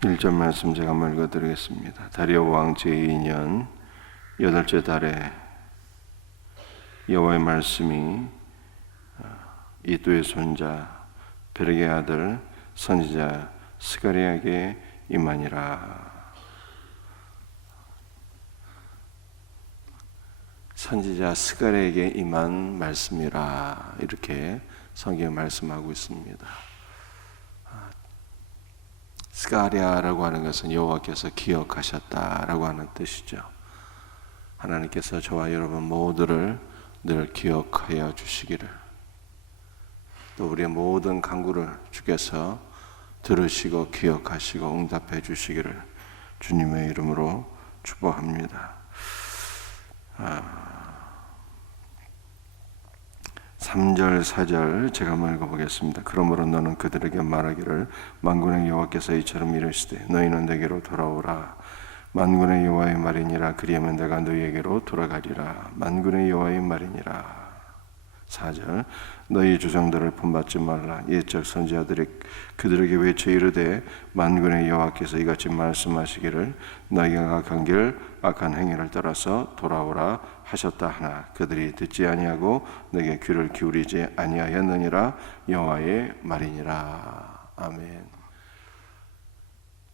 1절 말씀 제가 한번 읽어드리겠습니다. 다리오 왕 제2년 8째 달에 여호와의 말씀이 이도의 손자 베르게의 아들 선지자 스가랴에게 임하니라. 선지자 스가랴에게 임한 말씀이라, 이렇게 성경에 말씀하고 있습니다. 스가랴라고 하는 것은 여호와께서 기억하셨다라고 하는 뜻이죠. 하나님께서 저와 여러분 모두를 늘 기억하여 주시기를, 또 우리의 모든 간구를 주께서 들으시고 기억하시고 응답해 주시기를 주님의 이름으로 축복합니다. 3절 4절 제가 한번 읽어보겠습니다. 그러므로 너는 그들에게 말하기를 만군의 여호와께서 이처럼 이르시되 너희는 내게로 돌아오라. 만군의 여호와의 말이니라. 그리하면 내가 너희에게로 돌아가리라. 만군의 여호와의 말이니라. 4절 너희 조상들을 본받지 말라. 옛적 선지자들이 그들에게 외쳐 이르되 만군의 여호와께서 이같이 말씀하시기를 너희가 악한 길 악한 행위를 따라서 돌아오라 하셨다 하나 그들이 듣지 아니하고 내게 귀를 기울이지 아니하였느니라. 여호와의 말이니라. 아멘.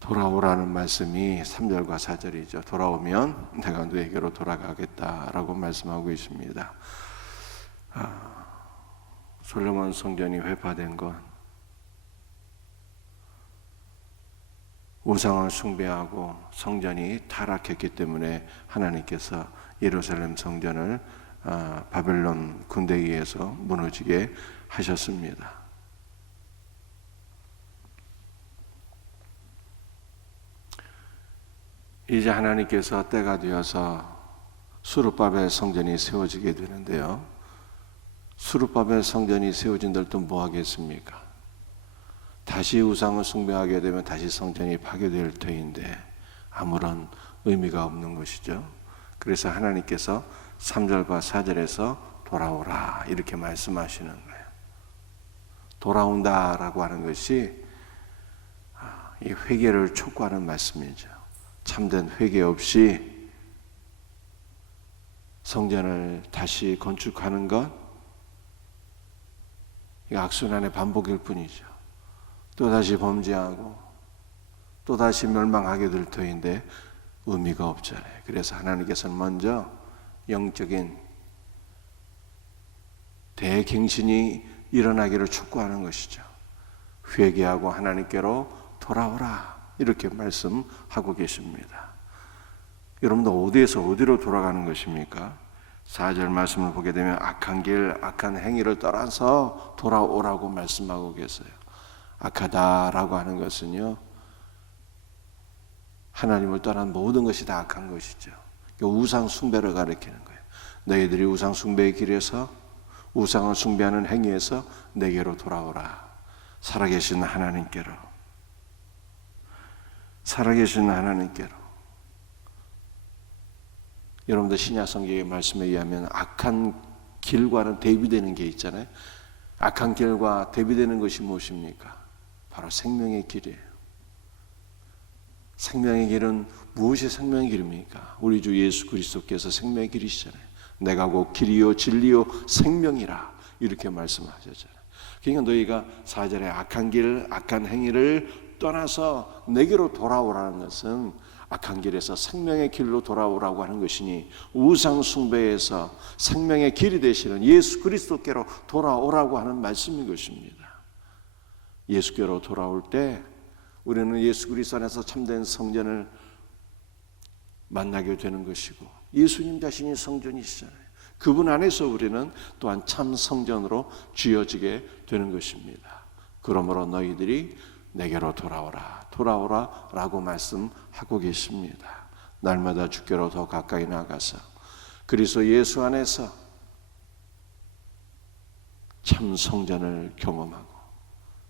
돌아오라는 말씀이 3절과 4절이죠. 돌아오면 내가 너에게로 돌아가겠다라고 말씀하고 있습니다. 솔로몬 성전이 회파된 건 우상을 숭배하고 성전이 타락했기 때문에 하나님께서 예루살렘 성전을 바벨론 군대에 의해서 무너지게 하셨습니다. 이제 하나님께서 때가 되어서 수르바벨 성전이 세워지게 되는데요, 수르바벨 성전이 세워진들 또 뭐 하겠습니까? 다시 우상을 숭배하게 되면 다시 성전이 파괴될 터인데 아무런 의미가 없는 것이죠. 그래서 하나님께서 3절과 4절에서 돌아오라 이렇게 말씀하시는 거예요. 돌아온다라고 하는 것이 이 회개를 촉구하는 말씀이죠. 참된 회개 없이 성전을 다시 건축하는 것, 이 악순환의 반복일 뿐이죠. 또다시 범죄하고 또다시 멸망하게 될 터인데 의미가 없잖아요. 그래서 하나님께서는 먼저 영적인 대갱신이 일어나기를 촉구하는 것이죠. 회개하고 하나님께로 돌아오라 이렇게 말씀하고 계십니다. 여러분도 어디에서 어디로 돌아가는 것입니까? 4절 말씀을 보게 되면 악한 길, 악한 행위를 떠나서 돌아오라고 말씀하고 계세요. 악하다라고 하는 것은요, 하나님을 떠난 모든 것이 다 악한 것이죠. 우상 숭배를 가리키는 거예요. 너희들이 우상 숭배의 길에서, 우상을 숭배하는 행위에서 내게로 돌아오라. 살아계신 하나님께로, 살아계신 하나님께로. 여러분들 신약 성경의 말씀에 의하면 악한 길과는 대비되는 게 있잖아요. 악한 길과 대비되는 것이 무엇입니까? 바로 생명의 길이에요. 생명의 길은 무엇이 생명의 길입니까? 우리 주 예수 그리스도께서 생명의 길이시잖아요. 내가 곧 길이요 진리요 생명이라 이렇게 말씀하셨잖아요. 그러니까 너희가 4절에 악한 길, 악한 행위를 떠나서 내게로 돌아오라는 것은 악한 길에서 생명의 길로 돌아오라고 하는 것이니 우상 숭배에서 생명의 길이 되시는 예수 그리스도께로 돌아오라고 하는 말씀인 것입니다. 예수께로 돌아올 때 우리는 예수 그리스도 안에서 참된 성전을 만나게 되는 것이고 예수님 자신이 성전이시잖아요. 그분 안에서 우리는 또한 참 성전으로 쥐어지게 되는 것입니다. 그러므로 너희들이 내게로 돌아오라, 돌아오라 라고 말씀하고 계십니다. 날마다 주께로 더 가까이 나가서 그리스도 예수 안에서 참 성전을 경험하고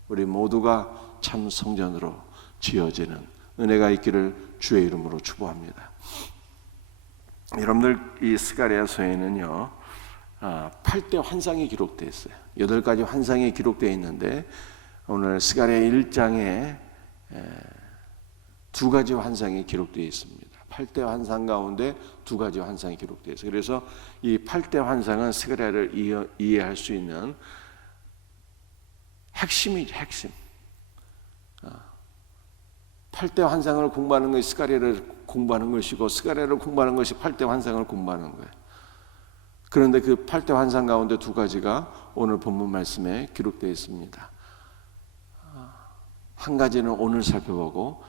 우리 모두가 참 성전으로 지어지는 은혜가 있기를 주의 이름으로 축복합니다. 여러분들 이 스가랴서에는요 8대 환상이 기록되어 있어요. 8가지 환상이 기록되어 있는데 오늘 스가랴 1장에 두 가지 환상이 기록되어 있습니다. 8대 환상 가운데 두 가지 환상이 기록되어 있어요. 그래서 이 8대 환상은 스가랴를 이해할 수 있는 핵심이죠, 핵심. 8대 환상을 공부하는 것이 스가랴를 공부하는 것이고, 스가랴를 공부하는 것이 8대 환상을 공부하는 거예요. 그런데 그 8대 환상 가운데 두 가지가 오늘 본문 말씀에 기록되어 있습니다. 한 가지는 오늘 살펴보고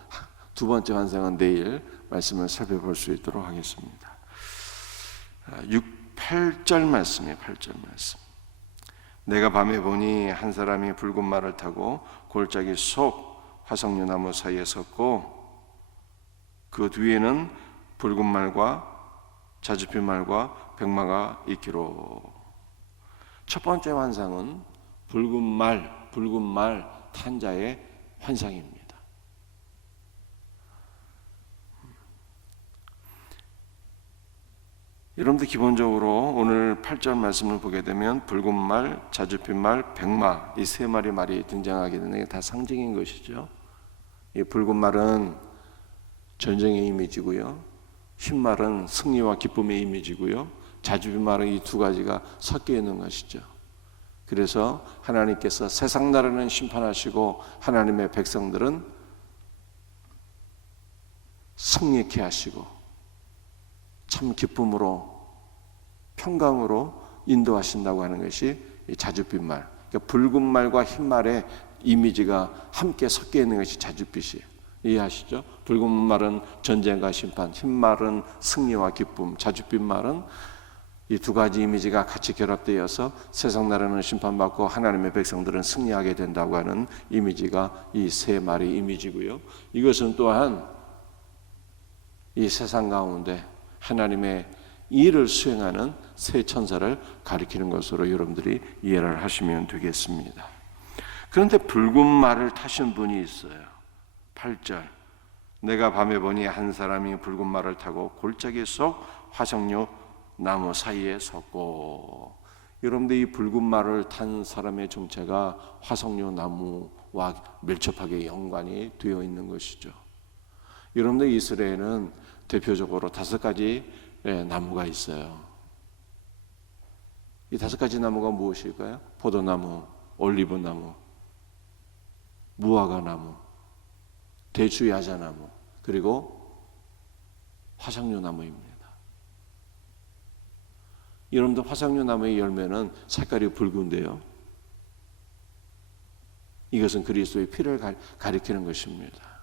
두 번째 환상은 내일 말씀을 살펴볼 수 있도록 하겠습니다. 8절 말씀이에요. 8절 말씀. 내가 밤에 보니 한 사람이 붉은 말을 타고 골짜기 속 화석류나무 사이에 섰고, 그 뒤에는 붉은 말과 자줏빛 말과 백마가 있기로. 첫 번째 환상은 붉은 말 탄 자의 환상입니다. 여러분들 기본적으로 오늘 8절 말씀을 보게 되면 붉은 말, 자줏빛 말, 백마, 이 세 마리 말이 등장하게 되는 게 다 상징인 것이죠. 이 붉은 말은 전쟁의 이미지고요, 흰 말은 승리와 기쁨의 이미지고요, 자줏빛 말은 이 두 가지가 섞여 있는 것이죠. 그래서 하나님께서 세상 나라는 심판하시고 하나님의 백성들은 승리케 하시고 참 기쁨으로 평강으로 인도하신다고 하는 것이 자줏빛 말, 그러니까 붉은 말과 흰 말의 이미지가 함께 섞여 있는 것이 자줏빛이에요. 이해하시죠? 붉은 말은 전쟁과 심판, 흰 말은 승리와 기쁨, 자줏빛 말은 이 두 가지 이미지가 같이 결합되어서 세상 나라는 심판받고 하나님의 백성들은 승리하게 된다고 하는 이미지가 이 세 마리 이미지고요. 이것은 또한 이 세상 가운데 하나님의 일을 수행하는 세 천사를 가리키는 것으로 여러분들이 이해를 하시면 되겠습니다. 그런데 붉은 말을 타신 분이 있어요. 8절. 내가 밤에 보니 한 사람이 붉은 말을 타고 골짜기 속 화석류 나무 사이에 섰고. 여러분들 이 붉은 말을 탄 사람의 정체가 화석류 나무와 밀접하게 연관이 되어 있는 것이죠. 여러분들 이스라엘은 대표적으로 5가지 나무가 있어요. 이 5가지 나무가 무엇일까요? 포도나무, 올리브나무, 무화과나무, 대추야자나무, 그리고 화석류나무입니다. 여러분들 화석류나무의 열매는 색깔이 붉은데요, 이것은 그리스도의 피를 가리키는 것입니다.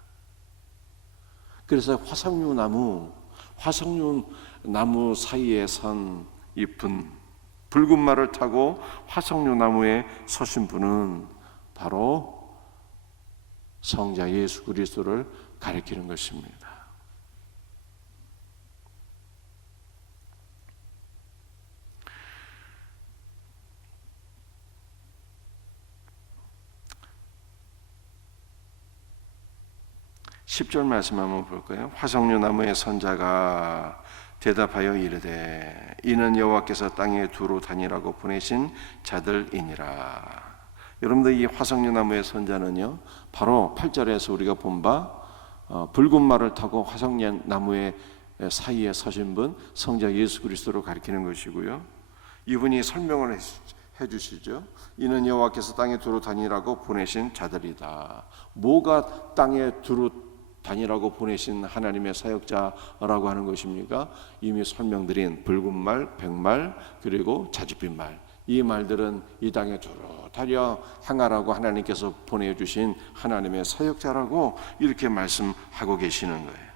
그래서 화석류나무 사이에 선 잎은, 붉은 말을 타고 화석류나무에 서신 분은 바로 성자 예수 그리스도를 가리키는 것입니다. (10절) 말씀 한번 볼까요? 화석류나무의 선자가 대답하여 이르되 이는 여호와께서 땅에 두루 다니라고 보내신 자들이니라. 여러분들 이 화석류나무의 선자는요, 바로 8절에서 우리가 본 바 붉은 말을 타고 화석류나무의 사이에 서신 분 성자 예수 그리스도를 가리키는 것이고요, 이분이 설명을 해주시죠. 이는 여호와께서 땅에 두루 다니라고 보내신 자들이다. 뭐가 땅에 두루 다니라고 보내신 하나님의 사역자라고 하는 것입니까? 이미 설명드린 붉은 말, 백말, 그리고 자줏빛 말, 이 말들은 이 땅에 두루 다녀 행하라고 하나님께서 보내주신 하나님의 사역자라고 이렇게 말씀하고 계시는 거예요.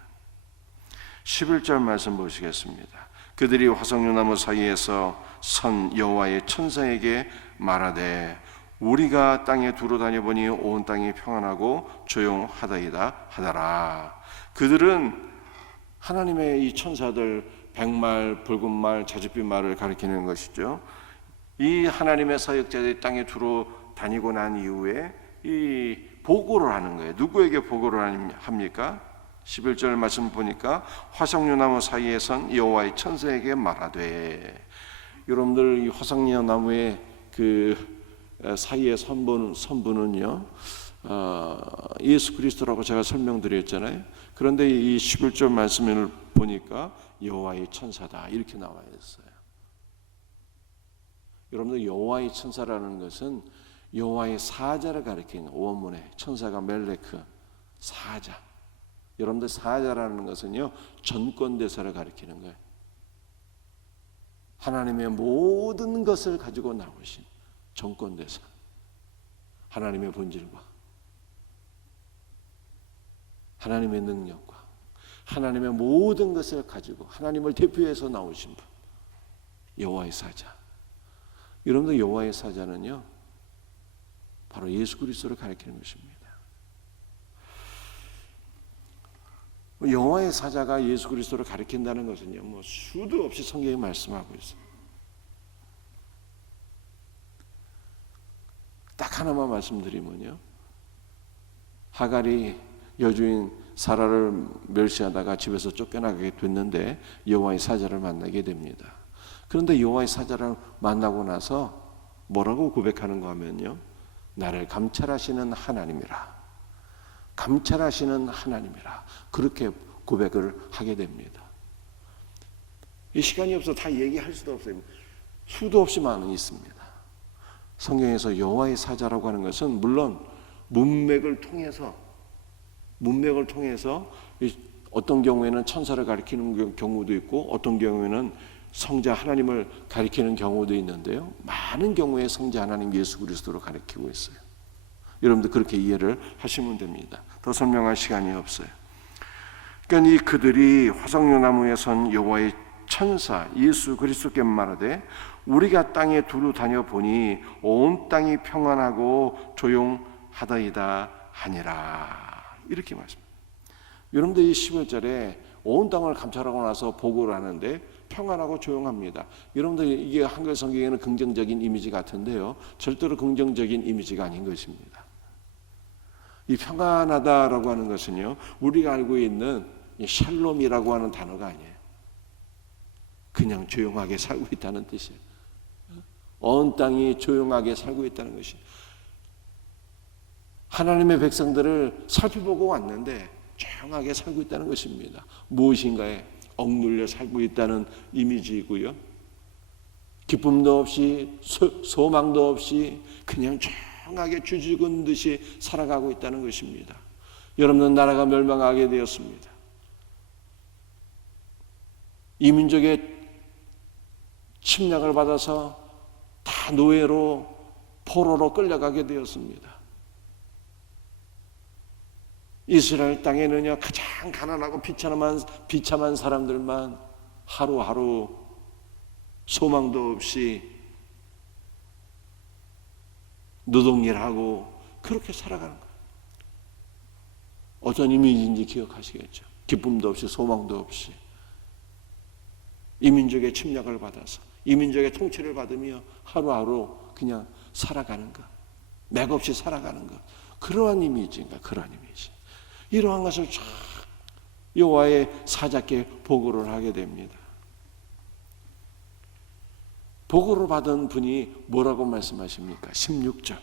11절 말씀 보시겠습니다. 그들이 화석류나무 사이에서 선 여호와의 천사에게 말하되 우리가 땅에 두루 다녀보니 온 땅이 평안하고 조용하다이다 하더라. 그들은 하나님의 이 천사들, 백말, 붉은 말, 자줏빛 말을 가리키는 것이죠. 이 하나님의 사역자들이 땅에 두루 다니고 난 이후에 이 보고를 하는 거예요. 누구에게 보고를 합니까? 11절 말씀 보니까 화석류나무 사이에 선 여호와의 천사에게 말하되, 여러분들 이 화석류나무의 그 사이에 선분은요, 예수 그리스도라고 제가 설명드렸잖아요. 그런데 이 11절 말씀을 보니까 여호와의 천사다 이렇게 나와 있어요. 여러분들 여호와의 천사라는 것은 여호와의 사자를 가리키는 원문에 천사가 멜레크 사자. 여러분들 사자라는 것은요 전권대사를 가리키는 거예요. 하나님의 모든 것을 가지고 나오신 전권대사. 하나님의 본질과 하나님의 능력과 하나님의 모든 것을 가지고 하나님을 대표해서 나오신 분 여호와의 사자. 여러분들 여호와의 사자는요 바로 예수 그리스도를 가리키는 것입니다. 여호와의 사자가 예수 그리스도를 가리킨다는 것은요 뭐 수도 없이 성경이 말씀하고 있어요. 딱 하나만 말씀드리면요, 하갈이 여주인 사라를 멸시하다가 집에서 쫓겨나게 됐는데 여호와의 사자를 만나게 됩니다. 그런데 여호와의 사자를 만나고 나서 뭐라고 고백하는가 하면요, 나를 감찰하시는 하나님이라, 감찰하시는 하나님이라, 그렇게 고백을 하게 됩니다. 이 시간이 없어 다 얘기할 수도 없어요. 수도 없이 많이 있습니다. 성경에서 여호와의 사자라고 하는 것은 물론 문맥을 통해서 어떤 경우에는 천사를 가리키는 경우도 있고 어떤 경우에는 성자 하나님을 가리키는 경우도 있는데요, 많은 경우에 성자 하나님 예수 그리스도로 가리키고 있어요. 여러분들 그렇게 이해를 하시면 됩니다. 더 설명할 시간이 없어요. 그러니까 이 그들이 화석류 나무에 선 여호와의 천사 예수 그리스도께 말하되 우리가 땅에 두루 다녀보니 온 땅이 평안하고 조용하다이다 하니라, 이렇게 말씀합니다. 여러분들 이 11절에 온 땅을 감찰하고 나서 보고를 하는데 평안하고 조용합니다. 여러분들 이게 한글 성경에는 긍정적인 이미지 같은데요, 절대로 긍정적인 이미지가 아닌 것입니다. 이 평안하다라고 하는 것은요, 우리가 알고 있는 샬롬이라고 하는 단어가 아니에요. 그냥 조용하게 살고 있다는 뜻이에요. 온 땅이 조용하게 살고 있다는 것이, 하나님의 백성들을 살펴보고 왔는데 조용하게 살고 있다는 것입니다. 무엇인가에 억눌려 살고 있다는 이미지이고요, 기쁨도 없이 소망도 없이 그냥 조용하게 주죽은 듯이 살아가고 있다는 것입니다. 여러분은 나라가 멸망하게 되었습니다. 이 민족의 침략을 받아서 다 노예로 포로로 끌려가게 되었습니다. 이스라엘 땅에는요 가장 가난하고 비참한 사람들만 하루하루 소망도 없이 노동일하고 그렇게 살아가는 거예요. 어떤 이미지인지 기억하시겠죠? 기쁨도 없이 소망도 없이 이 민족의 침략을 받아서 이 민족의 통치를 받으며 하루하루 그냥 살아가는 것, 맥없이 살아가는 것, 그러한 이미지인가, 그러한 이미지. 이러한 것을 쫙 여호와의 사자께 보고를 하게 됩니다. 보고를 받은 분이 뭐라고 말씀하십니까? 16절.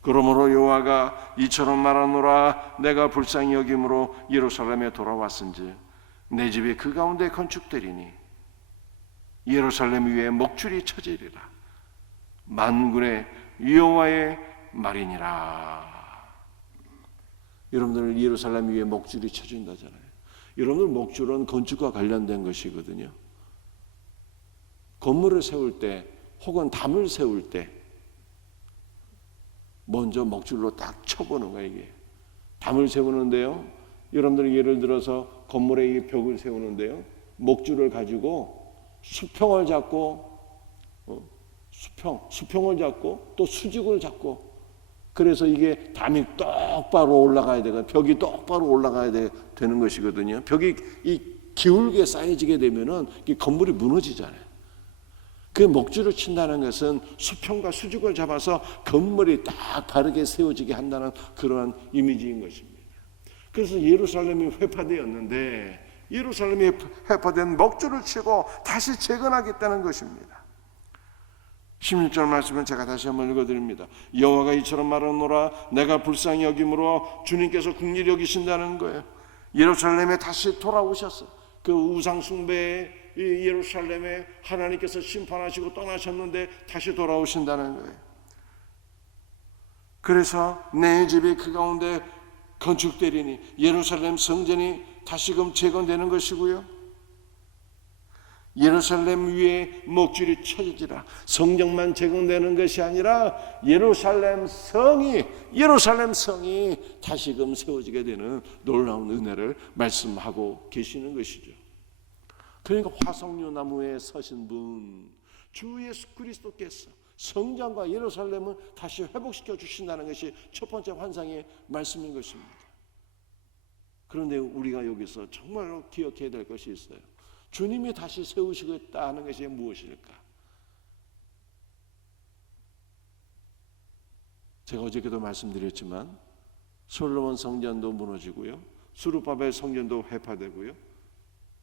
그러므로 여호와가 이처럼 말하노라, 내가 불쌍히 여김으로 예루살렘에 돌아왔은즉 내 집이 그 가운데 건축되리니 예루살렘 위에 목줄이 쳐지리라. 만군의 여호와의 말이니라. 여러분들 예루살렘 위에 목줄이 쳐진다잖아요. 여러분들 목줄은 건축과 관련된 것이거든요. 건물을 세울 때 혹은 담을 세울 때 먼저 목줄로 딱 쳐보는 거예요. 이게 담을 세우는데요, 여러분들 예를 들어서 건물에 이 벽을 세우는데요, 목줄을 가지고 수평을 잡고 수평을 잡고 또 수직을 잡고, 그래서 이게 담이 똑바로 올라가야 되고 벽이 똑바로 올라가야 되는 것이거든요. 벽이 이 기울게 쌓여지게 되면은 이 건물이 무너지잖아요. 그 목줄을 친다는 것은 수평과 수직을 잡아서 건물이 딱 바르게 세워지게 한다는 그러한 이미지인 것입니다. 그래서 예루살렘이 회파되었는데 예루살렘이 회파된 목줄을 치고 다시 재건하겠다는 것입니다. 16절 말씀은 제가 다시 한번 읽어드립니다. 여호와가 이처럼 말하노라. 내가 불쌍히 여김으로 주님께서 긍휼히 여기신다는 거예요. 예루살렘에 다시 돌아오셨어. 그 우상 숭배의 예루살렘에 하나님께서 심판하시고 떠나셨는데 다시 돌아오신다는 거예요. 그래서 내 집이 그 가운데 건축되리니 예루살렘 성전이 다시금 재건되는 것이고요. 예루살렘 위에 목줄이 쳐지리라. 성전만 재건되는 것이 아니라 예루살렘 성이 다시금 세워지게 되는 놀라운 은혜를 말씀하고 계시는 것이죠. 그러니까 화석류 나무에 서신 분 주 예수 그리스도께서 성전과 예루살렘을 다시 회복시켜 주신다는 것이 첫 번째 환상의 말씀인 것입니다. 그런데 우리가 여기서 정말로 기억해야 될 것이 있어요. 주님이 다시 세우시겠다 하는 것이 무엇일까? 제가 어저께도 말씀드렸지만 솔로몬 성전도 무너지고요, 수르바벨 성전도 회파되고요,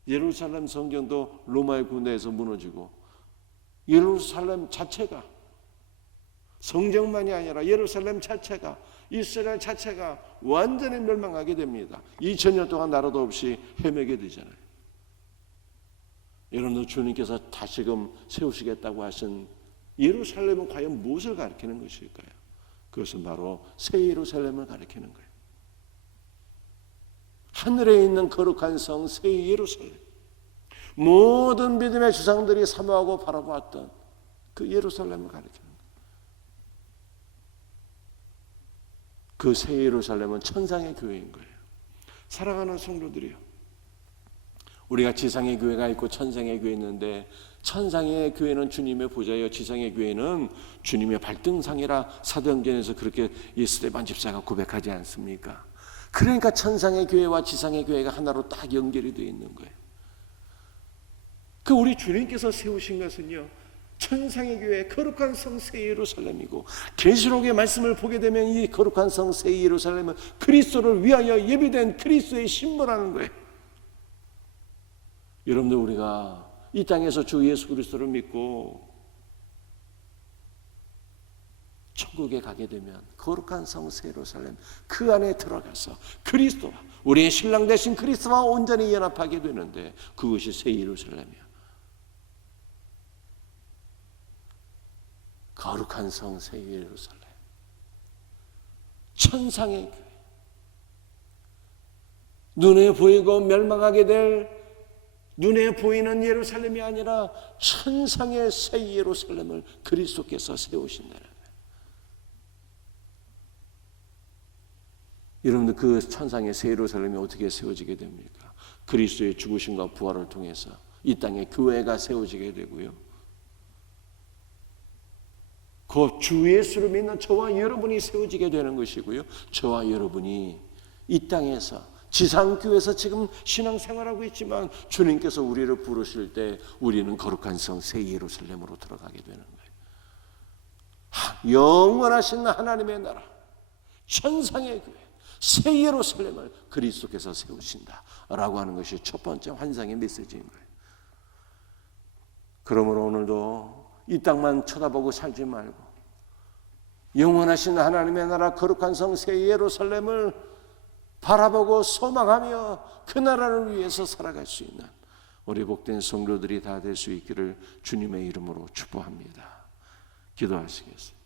예루살렘 성전도 로마의 군대에서 무너지고, 예루살렘 자체가, 성전만이 아니라 예루살렘 자체가, 이스라엘 자체가 완전히 멸망하게 됩니다. 2000년 동안 나라도 없이 헤매게 되잖아요. 여러분들, 주님께서 다시금 세우시겠다고 하신 예루살렘은 과연 무엇을 가리키는 것일까요? 그것은 바로 새 예루살렘을 가리키는 거예요. 하늘에 있는 거룩한 성 새 예루살렘, 모든 믿음의 주상들이 사모하고 바라보았던 그 예루살렘을 가리키는 거예요. 그 새 예루살렘은 천상의 교회인 거예요. 사랑하는 성도들이요, 우리가 지상의 교회가 있고 천상의 교회 있는데, 천상의 교회는 주님의 보좌예요. 지상의 교회는 주님의 발등상이라 사도행전에서 그렇게 스데반 집사가 고백하지 않습니까? 그러니까 천상의 교회와 지상의 교회가 하나로 딱 연결이 되어 있는 거예요. 그 우리 주님께서 세우신 것은요, 천상의 교회, 거룩한 성 새 예루살렘이고, 계시록의 말씀을 보게 되면 이 거룩한 성 새 예루살렘은 그리스도를 위하여 예비된 그리스도의 신부라는 거예요. 여러분들, 우리가 이 땅에서 주 예수 그리스도를 믿고 천국에 가게 되면 거룩한 성 새 예루살렘, 그 안에 들어가서 그리스도와, 우리의 신랑 되신 그리스도와 온전히 연합하게 되는데, 그것이 새 예루살렘이야. 거룩한 성 새 예루살렘, 천상의 교회, 눈에 보이고 멸망하게 될, 눈에 보이는 예루살렘이 아니라 천상의 새 예루살렘을 그리스도께서 세우신다는 거예요. 여러분들, 그 천상의 새 예루살렘이 어떻게 세워지게 됩니까? 그리스도의 죽으심과 부활을 통해서 이 땅에 교회가 세워지게 되고요, 그 주 예수를 믿는 저와 여러분이 세워지게 되는 것이고요, 저와 여러분이 이 땅에서 지상교회에서 지금 신앙생활하고 있지만 주님께서 우리를 부르실 때 우리는 거룩한 성 새 예루살렘으로 들어가게 되는 거예요. 영원하신 하나님의 나라, 천상의 교회, 새 예루살렘을 그리스도께서 세우신다라고 하는 것이 첫 번째 환상의 메시지인 거예요. 그러므로 오늘도 이 땅만 쳐다보고 살지 말고 영원하신 하나님의 나라, 거룩한 성 새 예루살렘을 바라보고 소망하며 그 나라를 위해서 살아갈 수 있는 우리 복된 성도들이 다 될 수 있기를 주님의 이름으로 축복합니다. 기도하시겠습니다.